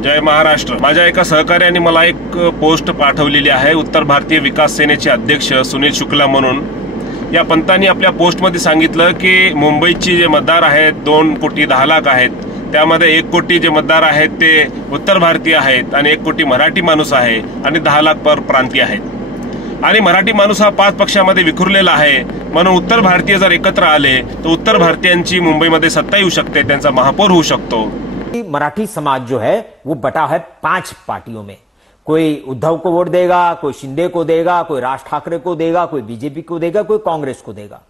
जय महाराष्ट्र। माझ्या एका सहकार्याने मला एक पोस्ट पाठवलेली आहे। उत्तर भारतीय विकास सेनेचे अध्यक्ष सुनील शुक्ला म्हणून या पंतांनी आपल्या पोस्टमध्ये सांगितलं की मुंबईची जे मतदार आहेत 2,10,00,000 आहेत, त्यामध्ये 1 कोटी जे मतदार आहेत ते उत्तर भारतीय आहेत आणि 1 कोटी मराठी माणूस आहे आणि 10,00,000 परप्रांतीय आहेत आणि मराठी माणूस हा 5 पक्षामध्ये विखुरलेला आहे। म्हणून उत्तर भारतीय जर एकत्र आले तर उत्तर भारतीयांची मुंबईमध्ये सत्ता येऊ शकते, त्यांचा महापौर होऊ शकतो। मराठी समाज जो है वो बटा है 5 पार्टियों में। कोई उद्धव को वोट देगा, कोई शिंदे को देगा, कोई राज ठाकरे को देगा, कोई बीजेपी को देगा, कोई कांग्रेस को देगा।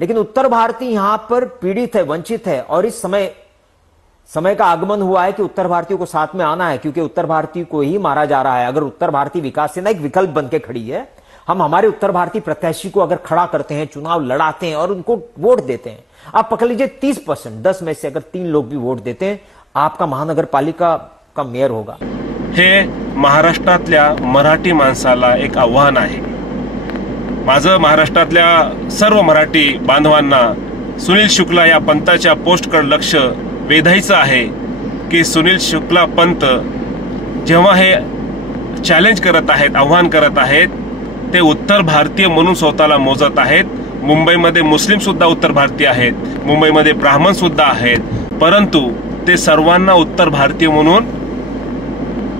लेकिन उत्तर भारतीय यहां पर पीड़ित है, वंचित है और इस समय का आगमन हुआ है कि उत्तर भारतीयों को साथ में आना है, क्योंकि उत्तर भारतीय को ही मारा जा रहा है। अगर उत्तर भारतीय विकास सेना एक विकल्प बनके खड़ी है, हम हमारे उत्तर भारतीय प्रत्याशी को अगर खड़ा करते हैं, चुनाव लड़ाते हैं और उनको वोट देते हैं, आप पकड़ लीजिए 30%, 10 में से अगर 3 लोग भी वोट देते हैं, आपका महानगरपालिका का मेयर होगा। हे महाराष्ट्रातल्या मराठी माणसाला एक आव्हान आहे। माझं महाराष्ट्रातल्या सर्व मराठी बांधवांना सुनील शुक्ला या पंताच्या पोस्टकडे लक्ष वेधायचं आहे की सुनील शुक्ला पंत जेव्हा हे चॅलेंज करत आहेत, आव्हान करत आहेत, ते उत्तर भारतीय म्हणून स्वतःला मोजत आहेत। मुंबईमध्ये मुस्लिम सुद्धा उत्तर भारतीय आहेत, मुंबईमध्ये ब्राह्मण सुद्धा आहेत, परंतु ते सर्वांना उत्तर भारतीय म्हणून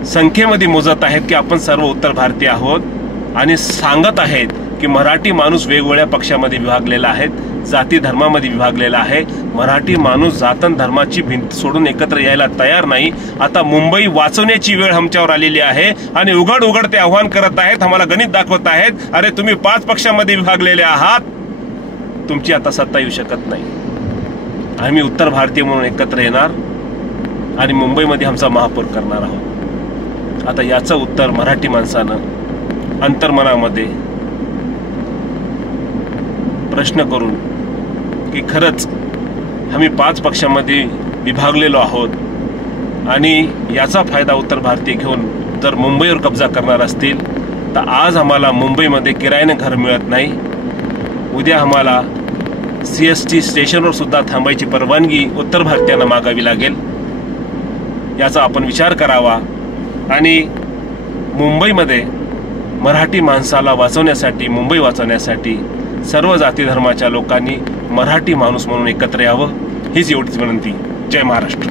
संख्येमध्ये मोजत आहेत की आपण सर्व उत्तर भारतीय आहोत आणि सांगत आहेत की मराठी माणूस वेगवेगळ्या पक्षामध्ये विभागलेला आहे, जाती धर्मामध्ये विभागलेला आहे। मराठी माणूस जातन धर्माची भिंत सोडून एकत्र यायला तयार नाही। आता मुंबई वाचवण्याची वेळ आमच्यावर आलेली आहे आणि उघड उघड ते आव्हान करत आहेत, आम्हाला गणित दाखवत आहेत, अरे तुम्ही 5 पक्षामध्ये विभागलेले आहात, तुमची आता सत्ता येऊ शकत नाही। आम्ही उत्तर भारतीय म्हणून एकत्र येणार आणि मुंबईमध्ये आमचा महापौर करणार आहोत। आता याचं उत्तर मराठी माणसानं अंतर्मनामध्ये प्रश्न करून की खरंच आम्ही 5 पक्षांमध्ये विभागलेलो आहोत आणि याचा फायदा उत्तर भारतीय घेऊन जर मुंबईवर कब्जा करणार असतील तर आज आम्हाला मुंबईमध्ये किरायाने घर मिळत नाही, उद्या आम्हाला CST स्टेशनवर सुद्धा थांबायची परवानगी उत्तर भारतीयांना मागावी लागेल। याचा आपण विचार करावा आणि मुंबईमध्ये मराठी माणसाला वाचवण्यासाठी, मुंबई वाचवण्यासाठी सर्व जाती धर्माच्या लोकांनी मराठी माणूस म्हणून एकत्र यावं, हीच एवढीच विनंती। जय महाराष्ट्र।